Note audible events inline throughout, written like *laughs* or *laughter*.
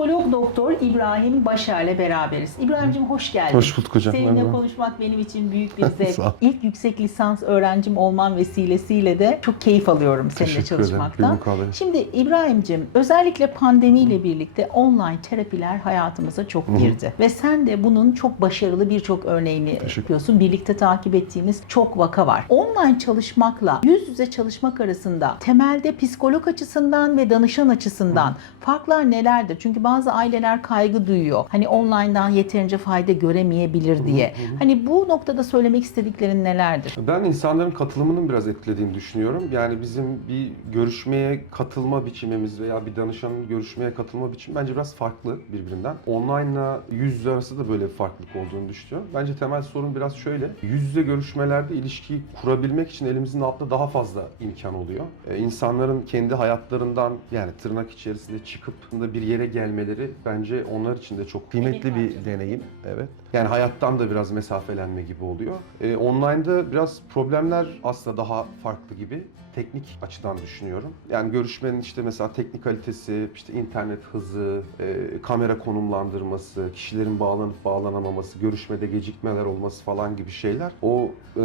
Psikolog doktor İbrahim Başar'la beraberiz. İbrahim'cim hoş geldin. Hoş bulduk hocam. Seninle konuşmak benim için büyük bir *laughs* zevk. İlk yüksek lisans öğrencim olman vesilesiyle de çok keyif alıyorum seninle Teşekkür ederim. çalışmaktan. Mukabele. Şimdi İbrahim'cim özellikle pandemiyle birlikte online terapiler hayatımıza çok girdi. Ve sen de bunun çok başarılı birçok örneğini yapıyorsun. Birlikte takip ettiğimiz çok vaka var. Online çalışmakla yüz yüze çalışmak arasında temelde psikolog açısından ve danışan açısından farklar nelerdir? Çünkü bazı aileler kaygı duyuyor. Hani online'dan yeterince fayda göremeyebilir diye. Hani bu noktada söylemek istediklerin nelerdir? Ben insanların katılımının biraz etkilediğini düşünüyorum. Yani bizim bir görüşmeye katılma biçimimiz veya bir danışanın görüşmeye katılma biçimi bence biraz farklı birbirinden. Online'la yüz yüze arası da böyle bir farklılık olduğunu düşünüyorum. Bence temel sorun biraz şöyle. Yüz yüze görüşmelerde ilişkiyi kurabilmek için elimizin altında daha fazla imkan oluyor. Ee, insanların kendi hayatlarından yani tırnak içerisinde çıkıp da bir yere gelmeleri bence onlar için de çok kıymetli bir deneyim. Evet. Yani hayattan da biraz mesafelenme gibi oluyor. Ee, online'da biraz problemler aslında daha farklı gibi. Teknik açıdan düşünüyorum. Yani görüşmenin işte mesela teknik kalitesi, işte internet hızı, e, kamera konumlandırması, kişilerin bağlanıp bağlanamaması, görüşmede gecikmeler olması falan gibi şeyler o e,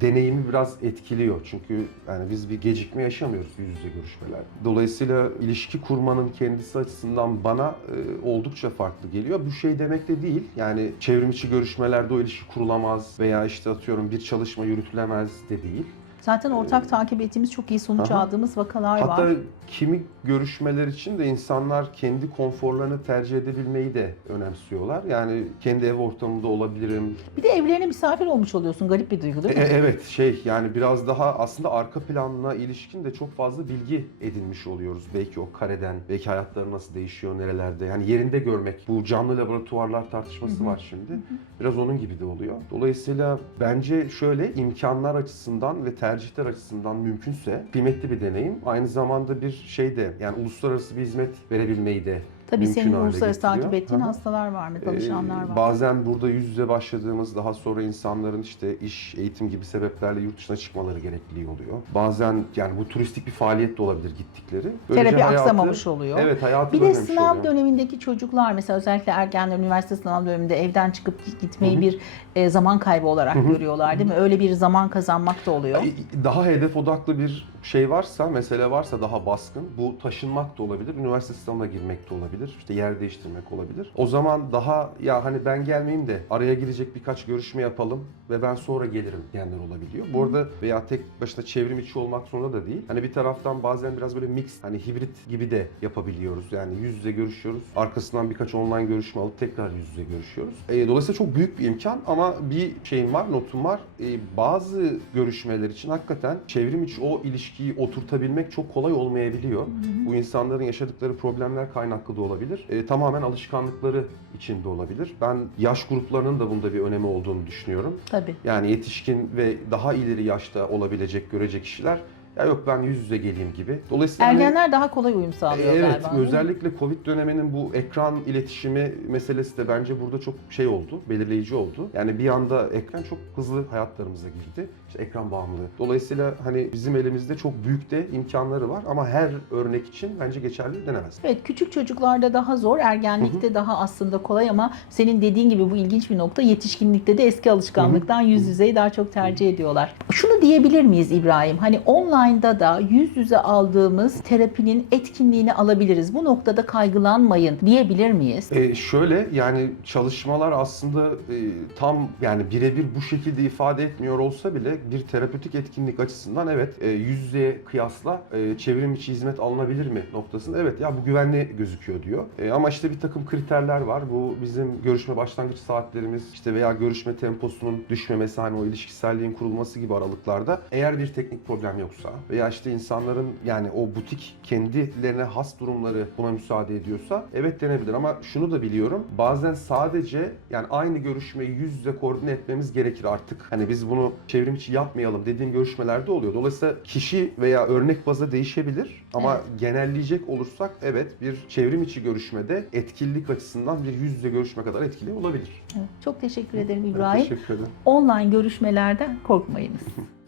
deneyimi biraz etkiliyor. Çünkü yani biz bir gecikme yaşamıyoruz yüz yüze görüşmeler. Dolayısıyla ilişki kurmanın kendisi açısından bana e, oldukça farklı geliyor. Bu şey demek de değil. Yani çevrim içi görüşmelerde o ilişki kurulamaz veya işte atıyorum bir çalışma yürütülemez de değil. Zaten ortak takip ettiğimiz çok iyi sonuç Aha. aldığımız vakalar Hatta var. kimi görüşmeler için de insanlar kendi konforlarını tercih edebilmeyi de önemsiyorlar. Yani kendi ev ortamında olabilirim. Bir de evlerine misafir olmuş oluyorsun. Garip bir duygu değil mi? E, evet şey yani biraz daha aslında arka planına ilişkin de çok fazla bilgi edinmiş oluyoruz. Belki o kareden, belki hayatları nasıl değişiyor, nerelerde. Yani yerinde görmek. Bu canlı laboratuvarlar tartışması var şimdi. Biraz onun gibi de oluyor. Dolayısıyla bence şöyle imkanlar açısından ve tercihler açısından mümkünse kıymetli bir deneyim. Aynı zamanda bir şey de yani uluslararası bir hizmet verebilmeyi de Tabii mümkün senin uluslararası takip ettiğin Hı hastalar var mı? Danışanlar Ee, var. Bazen burada yüz yüze başladığımız daha sonra insanların işte iş, eğitim gibi sebeplerle yurt dışına çıkmaları gerekliliği oluyor. Bazen yani bu turistik bir faaliyet de olabilir gittikleri. Böylece Terapi hayatı- aksamamış oluyor. Evet hayatı Bir de sınav oluyor. dönemindeki çocuklar mesela özellikle ergenler üniversite sınav döneminde evden çıkıp gitmeyi Hı hı. bir e, zaman kaybı olarak görüyorlar değil mi? Öyle bir zaman kazanmak da oluyor. Ay, Daha hedef odaklı bir şey varsa, mesele varsa daha baskın. Bu taşınmak da olabilir, üniversite sınavına girmek de olabilir, işte yer değiştirmek olabilir. O zaman daha ya hani ben gelmeyeyim de araya girecek birkaç görüşme yapalım ve ben sonra gelirim diyenler olabiliyor. Bu arada veya tek başına çevrim içi olmak zorunda da değil. Hani bir taraftan bazen biraz böyle mix, hani hibrit gibi de yapabiliyoruz. Yani yüz yüze görüşüyoruz. Arkasından birkaç online görüşme alıp tekrar yüz yüze görüşüyoruz. E, dolayısıyla çok büyük bir imkan ama bir şeyim var, notum var. E, bazı görüşmeler için hakikaten çevrim içi o ilişkiyi oturtabilmek çok kolay olmayabiliyor. Bu insanların yaşadıkları problemler kaynaklı da olabilir. E, tamamen alışkanlıkları içinde olabilir. Ben yaş gruplarının da bunda bir önemi olduğunu düşünüyorum. Tabii. Yani yetişkin ve daha ileri yaşta olabilecek, görecek kişiler ya yok ben yüz yüze geleyim gibi. Dolayısıyla hani- Ergenler daha kolay uyum sağlıyor Evet, galiba. değil mi? özellikle Covid döneminin bu ekran iletişimi meselesi de bence burada çok şey oldu, belirleyici oldu. Yani bir anda ekran çok hızlı hayatlarımıza girdi. İşte ekran bağımlılığı. Dolayısıyla hani bizim elimizde çok büyük de imkanları var ama her örnek için bence geçerli denemez. Evet küçük çocuklarda daha zor, ergenlikte daha aslında kolay ama senin dediğin gibi bu ilginç bir nokta. Yetişkinlikte de eski alışkanlıktan yüz yüzeyi daha çok tercih ediyorlar. Şunu diyebilir miyiz İbrahim? Hani online'da da yüz yüze aldığımız terapinin etkinliğini alabiliriz. Bu noktada kaygılanmayın diyebilir miyiz? E, şöyle yani çalışmalar aslında e, tam yani birebir bu şekilde ifade etmiyor olsa bile bir terapötik etkinlik açısından evet e, yüz yüzeye kıyasla e, çevrim içi hizmet alınabilir mi noktasında evet ya bu güvenli gözüküyor diyor. E, ama işte bir takım kriterler var. Bu bizim görüşme başlangıç saatlerimiz işte veya görüşme temposunun düşmemesi hani o ilişkiselliğin kurulması gibi aralıklarda eğer bir teknik problem yoksa veya işte insanların yani o butik kendilerine has durumları buna müsaade ediyorsa evet denebilir ama şunu da biliyorum bazen sadece yani aynı görüşmeyi yüz yüze koordine etmemiz gerekir artık. Hani biz bunu çevrim içi yapmayalım dediğim görüşmelerde oluyor. Dolayısıyla kişi veya örnek bazda değişebilir ama Evet. genelleyecek olursak evet bir çevrim içi görüşmede etkinlik açısından bir yüz yüze görüşme kadar etkili olabilir. Evet, Çok teşekkür ederim Ben İbrahim. Teşekkür ederim. Online görüşmelerden korkmayınız. *laughs*